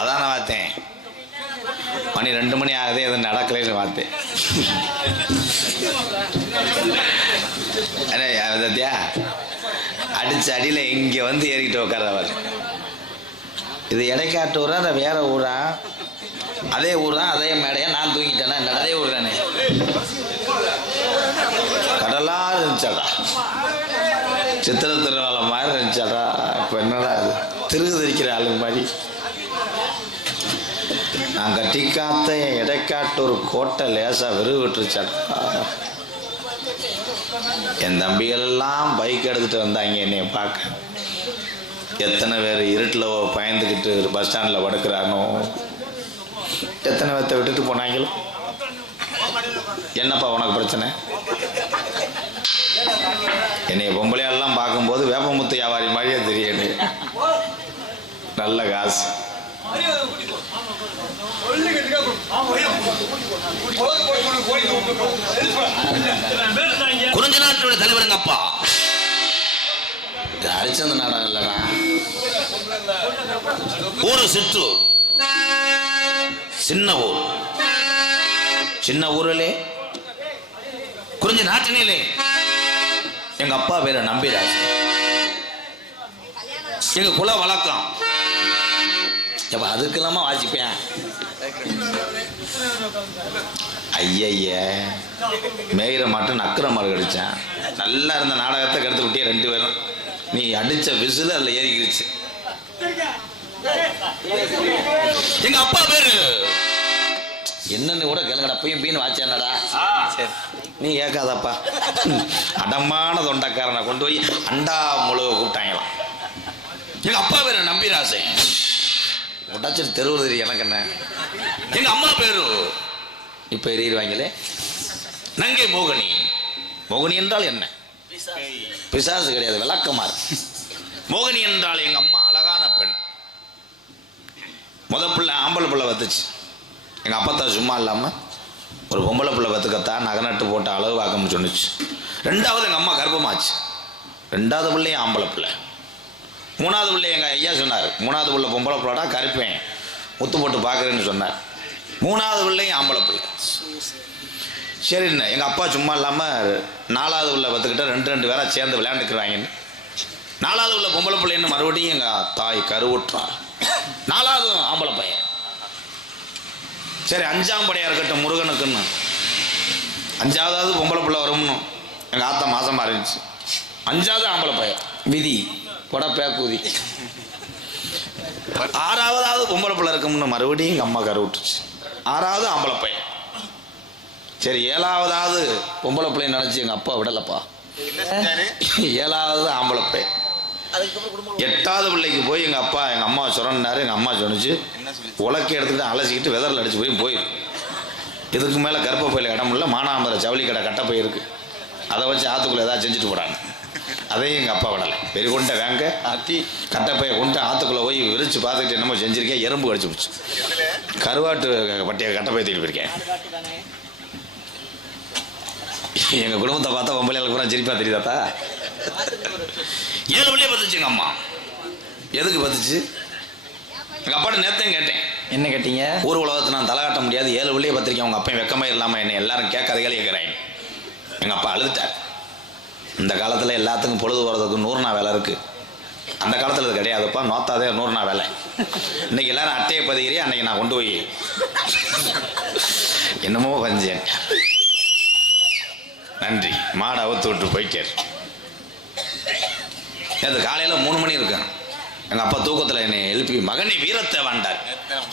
அதான் நான் பார்த்தேன். மணி ரெண்டு மணி ஆகுது எதுவும் நடக்கலைன்னு பார்த்தேன். அண்ணே, அது அடிச்ச அடியில் இங்கே வந்து ஏறிக்கிட்டு உட்கார்றவர் இது இடைக்காட்டு ஊரா இல்லை வேற ஊரா? அதே ஊர் தான் அதே மேடையா? நான் தூங்கிட்டேனா? என்ன அதே ஊர் தானே. கடலா இருந்துச்சாடா. சித்திர திருவாளை மாதிரி இருந்துச்சாடா. இப்போ என்னடா அது திருகு தெரிக்கிற ஆளு மாதிரி. நான் கட்டிக்காத்த என் இடைக்காட்டு ஒரு கோட்டை லேசாக விருகு என் தம்பிகளெல்லாம் பைக் எடுத்துகிட்டு வந்தாங்க என்னைய பார்க்க. எத்தனை பேர் இருட்டில் பயந்துக்கிட்டு பஸ் ஸ்டாண்டில் படுக்கிறானோ. எத்தனை பேர்த்த விட்டுட்டு போனாங்களோ. என்னப்பா உனக்கு பிரச்சனை? என்னைய பொம்பளையாலெல்லாம் பார்க்கும்போது வேப்பமுத்து வியாபாரி மாதிரியே தெரியுது. நல்ல காசு. குறிஞ்ச நாட்டோட தலைவருங்க அப்பா? இது ஹரிச்சந்திர நாடகம் இல்லைடா. ஊரு சிற்றூர் சின்ன ஊர். சின்ன ஊரிலே? குறிஞ்ச நாட்டினிலே எங்க அப்பா பேரை நம்பிராஜ். எங்க குல வழக்கம். அப்ப அதுக்கெல்லாமா வாசிப்பேன். ஐயய்ய மேயிற மாட்டும் நக்கிற மாடு கடிச்சேன் நல்லா இருந்த நாடகத்தை கெடுத்து விட்டியே ரெண்டு பேரும். நீ அடிச்ச விசில் அதில் ஏறிக்கிடுச்சு எங்க அப்பா பேரு? என்னன்னு கூட கேளுங்கடா பையன் பீன்னு வாச்சானடா நீ கேட்காதப்பா. அடமான தொண்டக்காரனை கொண்டு போய் அண்டா முழுக கூப்பிட்டாங்களாம். எங்க அப்பா பேரு நம்பிராசன் உடச்சிட்டு தெருவு தெரியும் எனக்கு என்ன? எங்க அம்மா பேரு? இப்போ எறிவாங்களே நங்கை மோகனி. மோகினி என்றால் என்ன? பிசாசு கிடையாது விளக்கமாறு மோகனி என்றால் எங்க அம்மா அழகான பெண். முத பிள்ளை ஆம்பளை பிள்ளை வத்துச்சு. எங்கள் அப்பத்தா சும்மா இல்லாமல் ஒரு பொம்பளை பிள்ளை வத்துக்கத்தா நகநட்டு போட்டு அளவு பார்க்கணும்னு சொன்னுச்சு. ரெண்டாவது எங்கள் அம்மா கர்ப்பமாச்சு. ரெண்டாவது பிள்ளையும் ஆம்பளை பிள்ளை. மூணாவது பிள்ளை எங்கள் ஐயா சொன்னார். மூணாவது பிள்ளை பொம்பளை பிள்ளைடா கருப்பேன். முத்து போட்டு பார்க்குறேன்னு சொன்னார். மூணாவது பிள்ளையும் ஆம்பளை பிள்ளை. சரி எங்கள் அப்பா சும்மா இல்லாமல் நாலாவது உள்ள பார்த்துக்கிட்ட ரெண்டு ரெண்டு பேராக சேர்ந்து விளையாண்டுக்கிறாங்கன்னு. நாலாவது உள்ள பொம்பளை பிள்ளைன்னு மறுபடியும் எங்கள் தாய் கருவுற்றார். நாலாவது ஆம்பளை பையன். சரி அஞ்சாம் படையாக இருக்கட்டும் முருகனுக்குன்னு. அஞ்சாவதாவது பொம்பளை பிள்ளை வரும்னு. எங்கள் ஆத்தா மாதமாக இருந்துச்சு. அஞ்சாவது ஆம்பளை பையன். விதி. கொடை பேக்குதி ஆறாவதாவது பொம்பளை பிள்ளை இருக்கும்னு மறுபடியும் எங்கள் அம்மா கரு விட்டுச்சு ஆறாவது ஆம்பளை பையன். சரி ஏழாவதாவது பொம்பளை பிள்ளைய நினச்சி எங்கள் அப்பா விடலப்பா. ஏழாவது ஆம்பளை பையன். எட்டாவது பிள்ளைக்கு போய் எங்கள் அப்பா எங்கள் அம்மா சொன்னாரு எங்கள் அம்மா சொன்னிச்சு. உலக்கி எடுத்துக்கிட்டு அலசிக்கிட்டு வெதரில் அடிச்சு போய் போயிரு. இதுக்கு மேலே கர்ப்பப்பையில் இடம் இல்லை மானாமர ஜவுளி கடை கட்டப்பை அதை வச்சு ஆற்றுக்குள்ளே ஏதாவது செஞ்சுட்டு போடாங்க அதையும் எங்கள் அப்பா விடலை பெரிய கொண்ட வேங்க அத்தி கட்டப்பையை கொண்டு ஆற்றுக்குள்ளே போய் விரிச்சு பார்த்துக்கிட்டு என்னமோ செஞ்சிருக்கேன் எறும்பு கடிச்சு போச்சு. கருவாட்டு பட்டிய கட்டப்பையை தூக்கிட்டு போயிருக்கேன். எங்கள் குடும்பத்தை பார்த்தா பொம்பளைகளுக்கு பூரா சிரிப்பா தெரியுதாத்தா ஏழு பிள்ளைய பத்துச்சு எங்க அம்மா. எதுக்கு பத்துச்சு எங்கள் அப்பாட்ட நேத்தையும் கேட்டேன். என்ன கேட்டீங்க? ஊர் உலகத்தை நான் தலை காட்ட முடியாது ஏழு பிள்ளைய பத்திரிக்கை அவங்க அப்பையும் வெக்கமே இல்லாமல் என்னை எல்லாரும் கேட்காதீங்க கேட்குறாங்க எங்கள் அப்பா அழுதுட்டார். இந்த காலத்தில் எல்லாத்துக்கும் பொழுது போகிறதுக்கு நூறு நாள் வேலை இருக்குது அந்த காலத்தில் இது கிடையாதுப்பா நோத்தாதே நூறு நாள் வேலை. இன்னைக்கு எல்லாரும் அட்டையை பதிகிறே அன்னைக்கு நான் கொண்டு போய். என்னமோ பஞ்சேன் நன்றி. மாடை அவுத்து விட்டு போயிட்டார் அது காலையில் மூணு மணி இருக்கேன். எங்கள் அப்பா தூக்கத்தில் என்னை எழுப்பி மகனே வீரத்தை வாண்டார்.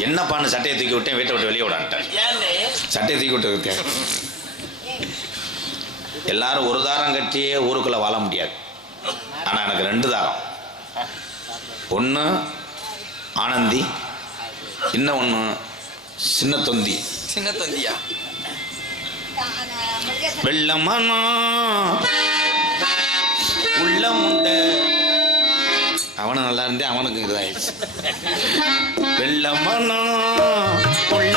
என்னப்பான்னு சட்டையை தூக்கி விட்டேன் வீட்டை விட்டு வெளியே விடான்ட்டார் சட்டையை தூக்கி விட்டு இருக்கேன். எல்லாரும் ஒரு தாரம் கட்டியே ஊருக்குள்ளே வாழ முடியாது. ஆனால் எனக்கு ரெண்டு தாரம். ஒன்று ஆனந்தி இன்னும் ஒன்று சின்ன தொந்தி சின்ன தொந்தியா வெள்ளமனோ உள்ளம் உண்டு. அவனும் நல்லா இருந்தே அவனுக்கு இதாயிடுச்சு. வெள்ளமனோ உள்ள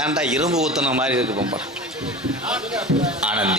தாண்டா இரும்பு ஊத்துன மாதிரி இருக்கு பம்பா ஆனந்தி.